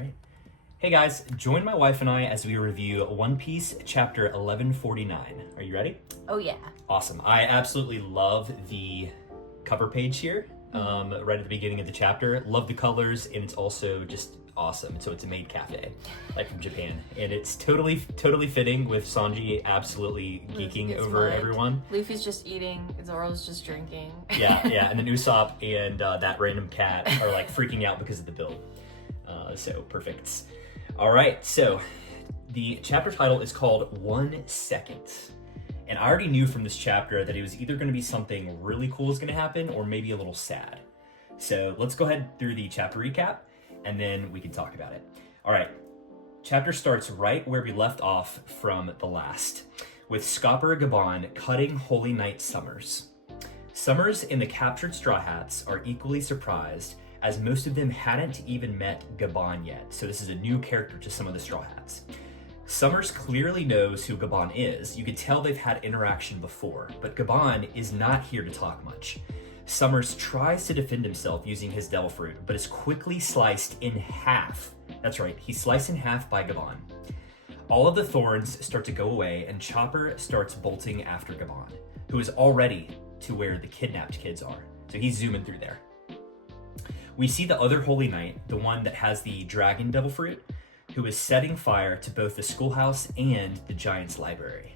right. Hey guys, join my wife and I as we review One Piece chapter 1149. Are you ready? Oh yeah. Awesome. I absolutely love the cover page here, right at the beginning of the chapter. Love the colors, and it's also just awesome. So it's a maid cafe, like from Japan, and it's totally fitting with Sanji absolutely geeking over everyone. Luffy's just eating, Zoro's just drinking. yeah, and then Usopp and that random cat are like freaking out because of the build. So perfect. All right, so the chapter title is called 1 Second. And I already knew from this chapter that it was either going to be something really cool is going to happen or maybe a little sad. So let's go ahead through the chapter recap and then we can talk about it. All right, chapter starts right where we left off from the last, with Scopper Gabon cutting Holy Knight Summers. Summers and the captured Straw Hats are equally surprised, as most of them hadn't even met Gabon yet, so this is a new character to some of the Straw Hats. Summers clearly knows who Gabon is. You could tell they've had interaction before, but Gabon is not here to talk much. Summers tries to defend himself using his Devil Fruit, but is quickly sliced in half. That's right, he's sliced in half by Gabon. All of the thorns start to go away, and Chopper starts bolting after Gabon, who is already to where the kidnapped kids are. So he's zooming through there. We see the other Holy Knight, the one that has the Dragon Devil Fruit, who is setting fire to both the schoolhouse and the Giant's library.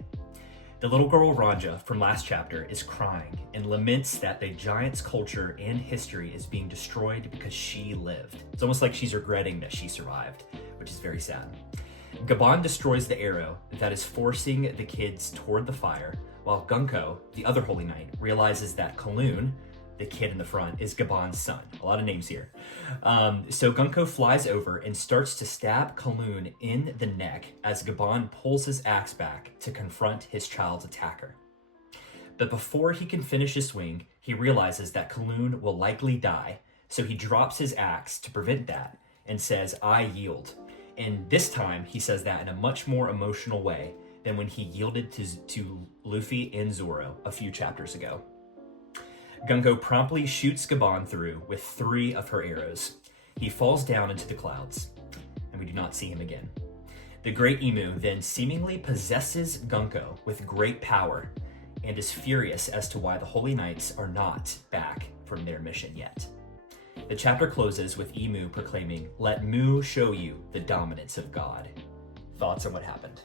The little girl Ranja from last chapter is crying and laments that the Giant's culture and history is being destroyed because she lived. It's almost like she's regretting that she survived, which is very sad. Gabon destroys the arrow that is forcing the kids toward the fire, while Gunko, the other Holy Knight, realizes that Kaloon, the kid in the front, is Gabon's son. A lot of names here. So Gunko flies over and starts to stab Kaloon in the neck as Gabon pulls his axe back to confront his child's attacker. But before he can finish his swing, he realizes that Kaloon will likely die, so he drops his axe to prevent that and says, "I yield." And this time, he says that in a much more emotional way than when he yielded to Luffy and Zoro a few chapters ago. Gunko promptly shoots Gabon through with 3 of her arrows. He falls down into the clouds, and we do not see him again. The Great Emu then seemingly possesses Gunko with great power and is furious as to why the Holy Knights are not back from their mission yet. The chapter closes with Emu proclaiming, "Let Mu show you the dominance of God." Thoughts on what happened?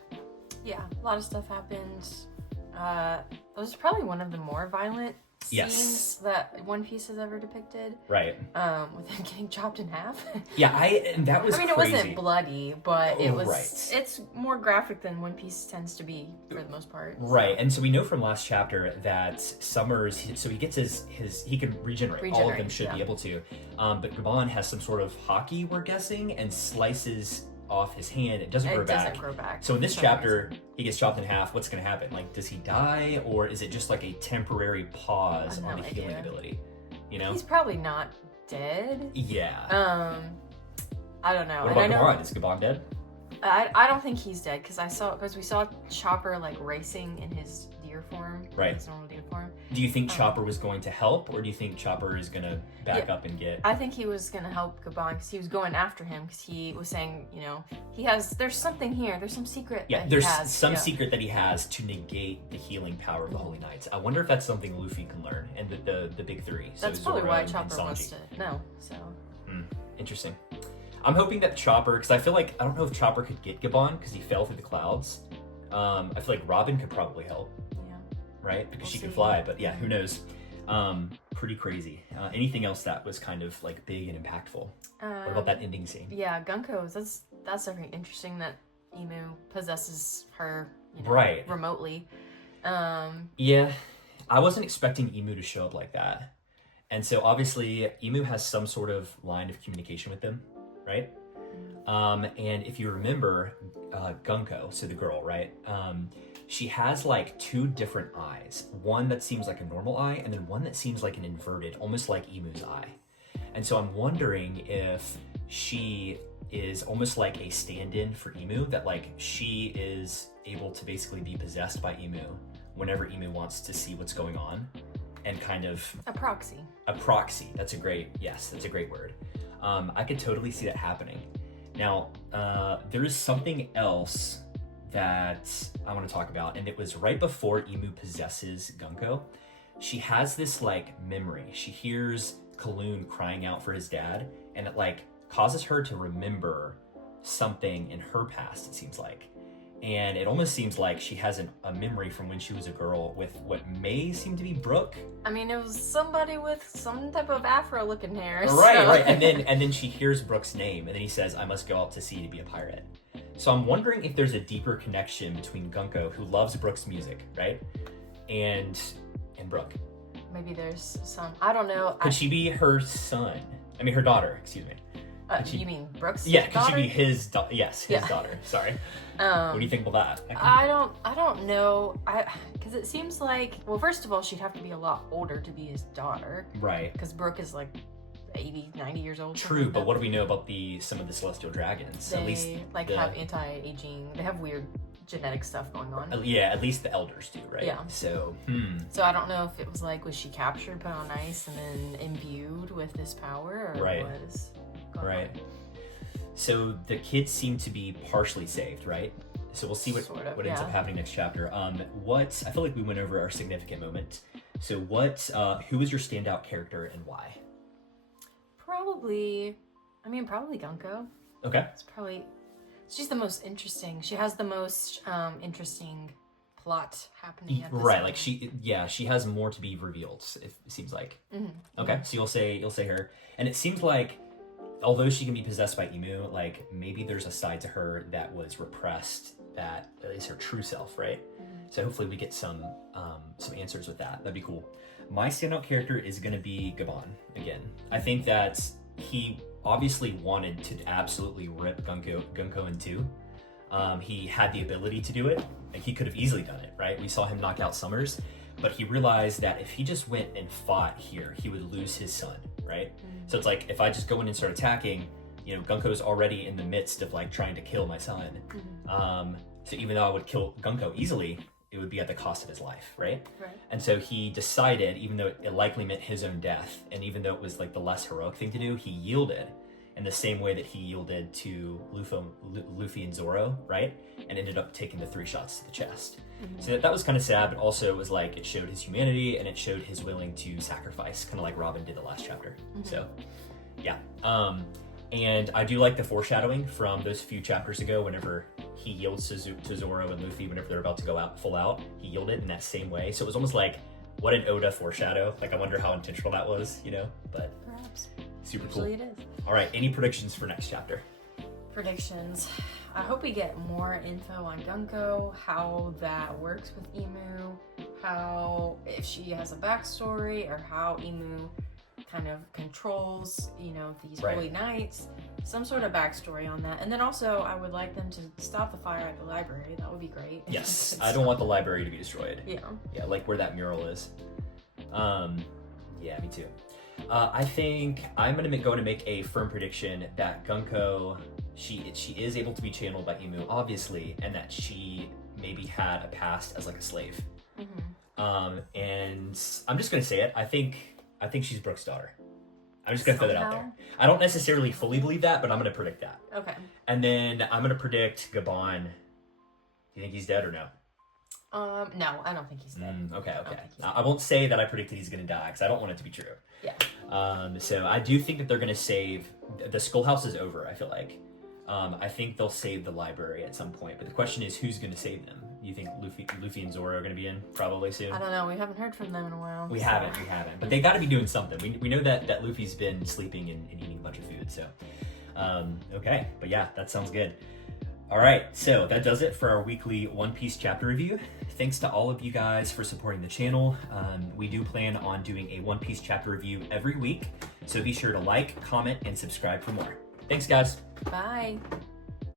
Yeah, a lot of stuff happened. That was probably one of the more violent scenes that One Piece has ever depicted. Right. With him getting chopped in half. Yeah, and that was crazy. It wasn't bloody, but it was. Right. It's more graphic than One Piece tends to be for the most part. Right, and so we know from last chapter that Summers, so he gets his he can regenerate. All of them should be able to. But Gabon has some sort of hockey, we're guessing, and slices off his hand. It doesn't grow back. So in this chapter, he gets chopped in half. What's going to happen? Like, does he die, or is it just like a temporary pause on the healing ability? You know, he's probably not dead. Yeah. I don't know. What about Gabon? Is Gabon dead? I don't think he's dead because we saw Chopper like racing in his deer form. Right. His normal deer form. Do you think Chopper was going to help, or do you think Chopper is going to back up and get? I think he was going to help Gabon because he was going after him because he was saying, you know, there's something here. There's some secret. Yeah, there's some secret that he has to negate the healing power of the Holy Knights. I wonder if that's something Luffy can learn, and the big 3. So that's probably Zoro why Chopper wants to know. So. Interesting. I'm hoping that Chopper, because I feel like, I don't know if Chopper could get Gabon because he fell through the clouds. I feel like Robin could probably help. Yeah. Right? Because she can fly, but yeah, who knows? Pretty crazy. Anything else that was kind of like big and impactful? What about that ending scene? Yeah, Gunko, that's very interesting that Emu possesses her, remotely. Yeah, I wasn't expecting Emu to show up like that. And so obviously Emu has some sort of line of communication with them, right? And if you remember, Gunko, so the girl, right? She has like 2 different eyes. One that seems like a normal eye, and then one that seems like an inverted, almost like Emu's eye. And so I'm wondering if she is almost like a stand-in for Emu, that like she is able to basically be possessed by Emu whenever Emu wants to see what's going on, and kind of a proxy. That's a great word. I could totally see that happening. Now, there is something else that I want to talk about, and it was right before Imu possesses Gunko. She has this like memory. She hears Kaloon crying out for his dad, and it like causes her to remember something in her past, it seems like. And it almost seems like she has a memory from when she was a girl with what may seem to be Brooke. I mean, it was somebody with some type of afro-looking hair. Right, so. right. And then she hears Brooke's name, and then he says, "I must go out to sea to be a pirate." So I'm wondering if there's a deeper connection between Gunko, who loves Brooke's music, right, and Brooke. Maybe there's some. I don't know. Could she be her son? I mean, her daughter. Excuse me. You mean Brooke's Yeah, could daughter? she be his daughter? Yes, his daughter. Sorry. What do you think about that? I don't know. Because it seems like, well, first of all, she'd have to be a lot older to be his daughter. Right. Because Brooke is like 80, 90 years old. True, but what do we know about some of the celestial dragons? They at least have anti-aging. They have weird genetic stuff going on. Yeah, at least the elders do, right? Yeah. So, So I don't know if it was like, was she captured, put on ice, and then imbued with this power, or Right. was Right. So the kids seem to be partially saved, right? So we'll see what ends up happening next chapter. I feel like we went over our significant moment. So who was your standout character and why? Probably Gunko. Okay. She's the most interesting. She has the most interesting plot happening at this Right, time. like she has more to be revealed, it seems like. Okay, so you'll say her. And it seems like, although she can be possessed by Imu, like maybe there's a side to her that was repressed that is her true self, right? So hopefully we get some answers with that. That'd be cool. My standout character is gonna be Gabon again. I think that he obviously wanted to absolutely rip Gunko in two. He had the ability to do it, and he could have easily done it, right? We saw him knock out Summers, but he realized that if he just went and fought here, he would lose his son, right? So it's like, if I just go in and start attacking, Gunko's already in the midst of like trying to kill my son. So even though I would kill Gunko easily, it would be at the cost of his life, right? And so he decided, even though it likely meant his own death, and even though it was like the less heroic thing to do, he yielded in the same way that he yielded to Luffy and Zoro, right? And ended up taking the 3 shots to the chest. So that was kind of sad, but also it was like, it showed his humanity and it showed his willing to sacrifice, kind of like Robin did the last chapter. So, yeah. And I do like the foreshadowing from those few chapters ago, whenever he yields to Zoro and Luffy, whenever they're about to go out full out, he yielded in that same way. So it was almost like, what an Oda foreshadow. Like, I wonder how intentional that was, but perhaps. Super Usually cool. It is. All right, any predictions for next chapter? Predictions. I hope we get more info on Gunko, how that works with Imu, if she has a backstory, or how Imu kind of controls, these holy knights, some sort of backstory on that. And then also, I would like them to stop the fire at the library. That would be great. Yes, I don't want the library to be destroyed. Yeah. Yeah, like where that mural is. Yeah, me too. I think I'm going to make a firm prediction that Gunko, she is able to be channeled by Imu, obviously, and that she maybe had a past as like a slave. And I'm just going to say it. I think she's Brooke's daughter. I'm just going to throw that out there. I don't necessarily fully believe that, but I'm going to predict that. Okay. And then I'm going to predict Gabon. Do you think he's dead or no? No, I don't think he's dead. Okay. I won't say that I predicted he's going to die, because I don't want it to be true. Yeah. So I do think that they're going to save... The schoolhouse is over, I feel like. I think they'll save the library at some point. But the question is, who's going to save them? You think Luffy and Zoro are going to be in probably soon? I don't know. We haven't heard from them in a while. We haven't. But they got to be doing something. We know that Luffy's been sleeping and eating a bunch of food. So, okay. But yeah, that sounds good. All right, so that does it for our weekly One Piece chapter review. Thanks to all of you guys for supporting the channel. We do plan on doing a One Piece chapter review every week, so be sure to like, comment, and subscribe for more. Thanks, guys. Bye.